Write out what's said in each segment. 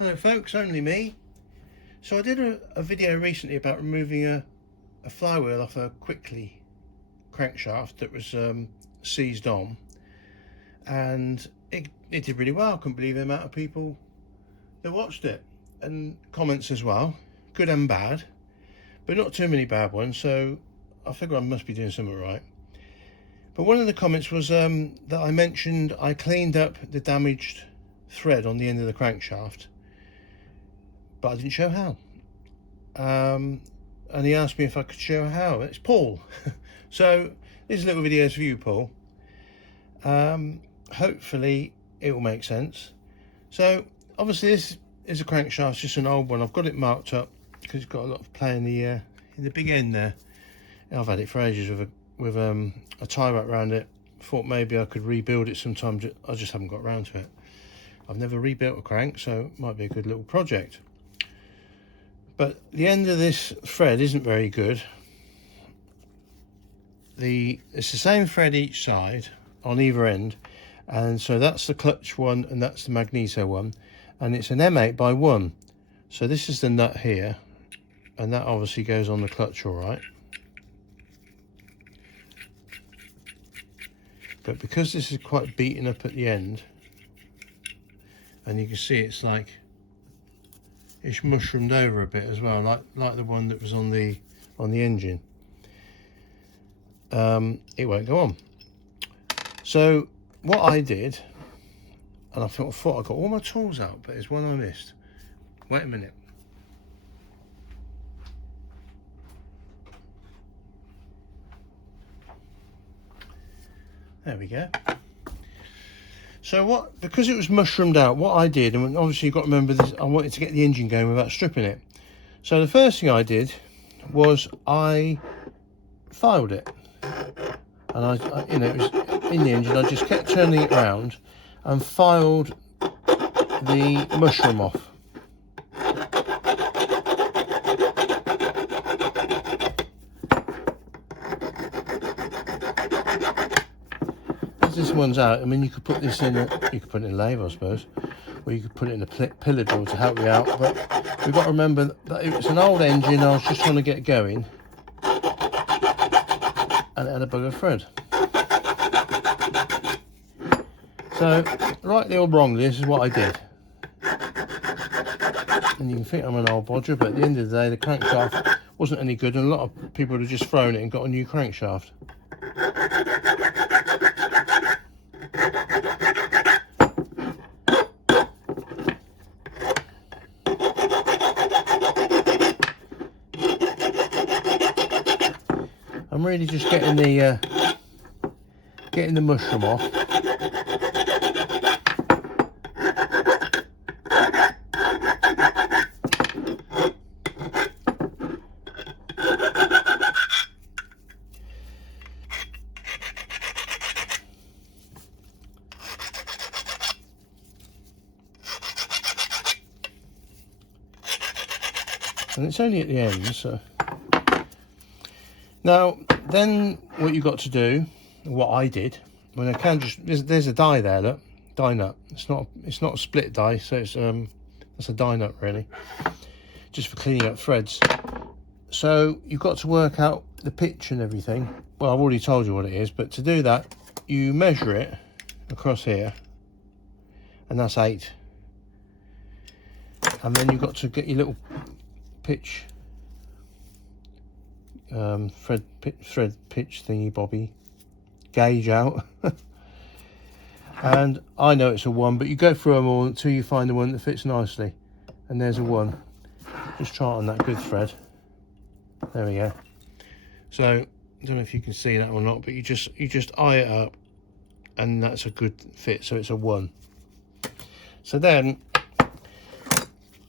Hello folks, only me. So I did a video recently about removing a flywheel off a Quickly crankshaft that was seized on, and it did really well. I couldn't believe the amount of people that watched it, and comments as well, good and bad, but not too many bad ones, so I figure I must be doing something right. But one of the comments was that I mentioned I cleaned up the damaged thread on the end of the crankshaft, but I didn't show how. And he asked me if I could show how. It's Paul. So this little video is for you, Paul. Hopefully it will make sense. So obviously this is a crankshaft, just an old one. I've got it marked up because it's got a lot of play in the big end there. I've had it for ages with a tie wrap around it. Thought maybe I could rebuild it sometime. I just haven't got around to it. I've never rebuilt a crank, so it might be a good little project. But the end of this thread isn't very good. It's the same thread each side on either end, and so that's the clutch one and that's the magneto one, and it's an M8 by 1. So this is the nut here, and that obviously goes on the clutch all right. But because this is quite beaten up at the end, and you can see it's mushroomed over a bit as well, like the one that was on the engine. It won't go on. So what I did, and I thought I got all my tools out, but there's one I missed. Wait a minute. There we go. So because it was mushroomed out, what I did, and obviously you've got to remember this, I wanted to get the engine going without stripping it. So the first thing I did was I filed it, and it was in the engine. I just kept turning it around and filed the mushroom off. This one's out. I mean, you could put this in you could put it in a lathe, I suppose, or you could put it in a pillar drill to help you out, but we've got to remember that it's an old engine. I was just trying to get going, and it had a bugger thread. So rightly or wrongly, this is what I did, and you can think I'm an old bodger, but at the end of the day the crankshaft wasn't any good, and a lot of people would have just thrown it and got a new crankshaft. I'm really just getting the mushroom off. And it's only at the end, so. Now, then what you've got to do, what I did, when I can just, there's a die there, look, die nut. It's not a split die, so it's a die nut really, just for cleaning up threads. So you've got to work out the pitch and everything. Well, I've already told you what it is, but to do that, you measure it across here, and that's 8. And then you've got to get your little pitch thread pitch thingy bobby gauge out. And I know it's a 1, but you go through them all until you find the one that fits nicely, and there's a 1. Just try it on that good thread. There we go. So I don't know if you can see that or not, but you just eye it up, and that's a good fit, so it's a 1. So then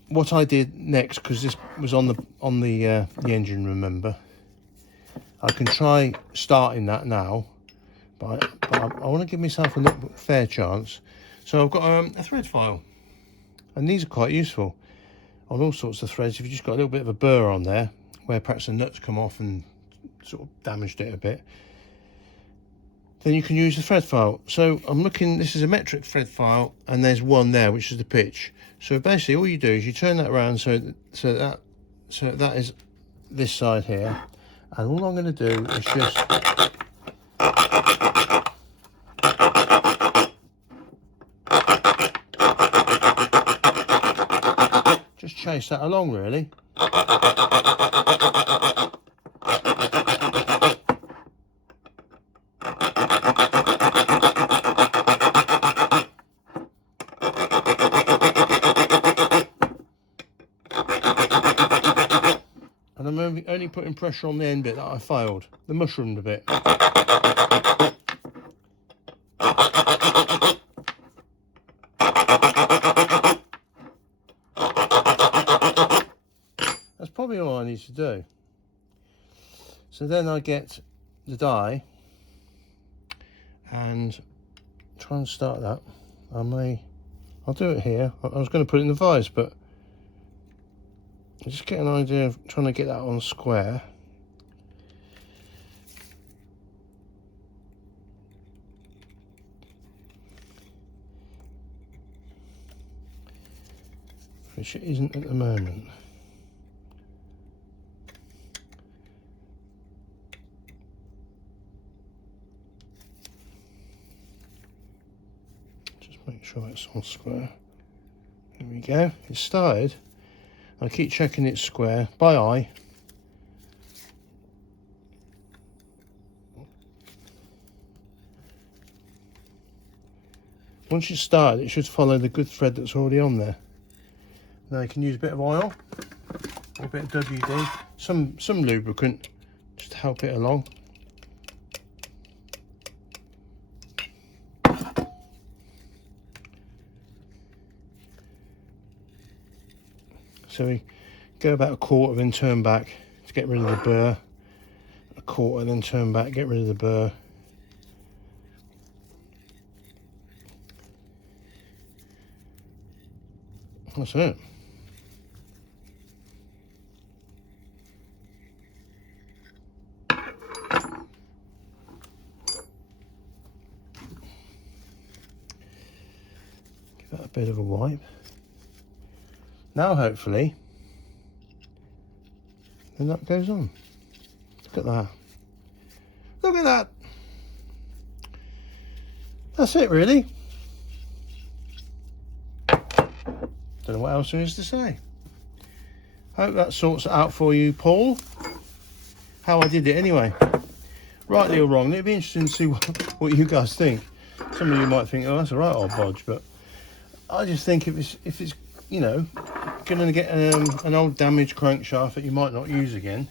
what I did next, because this was on the engine, remember, I can try starting that now, but I want to give myself a fair chance. So I've got a thread file, and these are quite useful on all sorts of threads. If you've just got a little bit of a burr on there where perhaps the nuts come off and sort of damaged it a bit, then you can use the thread file. So I'm looking, this is a metric thread file, and there's one there, which is the pitch. So basically all you do is you turn that around so that is this side here, and all I'm going to do is just chase that along, really. And I'm only putting pressure on the end bit that I failed, the mushroomed bit. That's probably all I need to do. So then I get the die and try and start that. I'll do it here. I was going to put it in the vise, but I just get an idea of trying to get that on square. Which it isn't at the moment. Just make sure it's on square. There we go. It started. I keep checking it's square by eye. Once you start, it should follow the good thread that's already on there. Now you can use a bit of oil, or a bit of WD, some lubricant, just to help it along. So we go about a quarter, then turn back to get rid of the burr. A quarter, then turn back, get rid of the burr. That's it. Give that a bit of a wipe. Now hopefully, then that goes on. Look at that. Look at that. That's it really. Don't know what else there is to say. Hope that sorts it out for you, Paul. How I did it anyway. Rightly or wrongly, it'd be interesting to see what you guys think. Some of you might think, oh, that's a right old bodge, but I just think if it's you know, going to get an old damaged crankshaft that you might not use again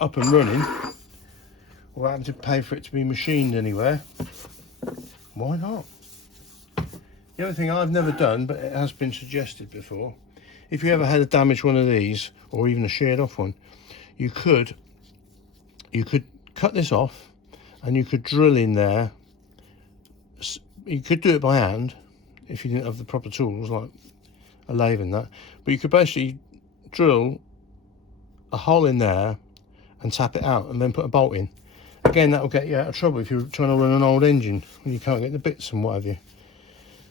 up and running, or having to pay for it to be machined anywhere, why not? The other thing I've never done, but it has been suggested before, if you ever had a damaged one of these, or even a sheared off one, you could cut this off and you could drill in there. You could do it by hand if you didn't have the proper tools like a lathe and that, but you could basically drill a hole in there and tap it out and then put a bolt in. Again, that will get you out of trouble if you're trying to run an old engine when you can't get the bits and what have you.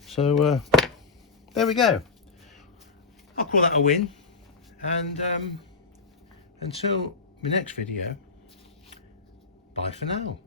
So there we go. I'll call that a win, and until my next video, bye for now.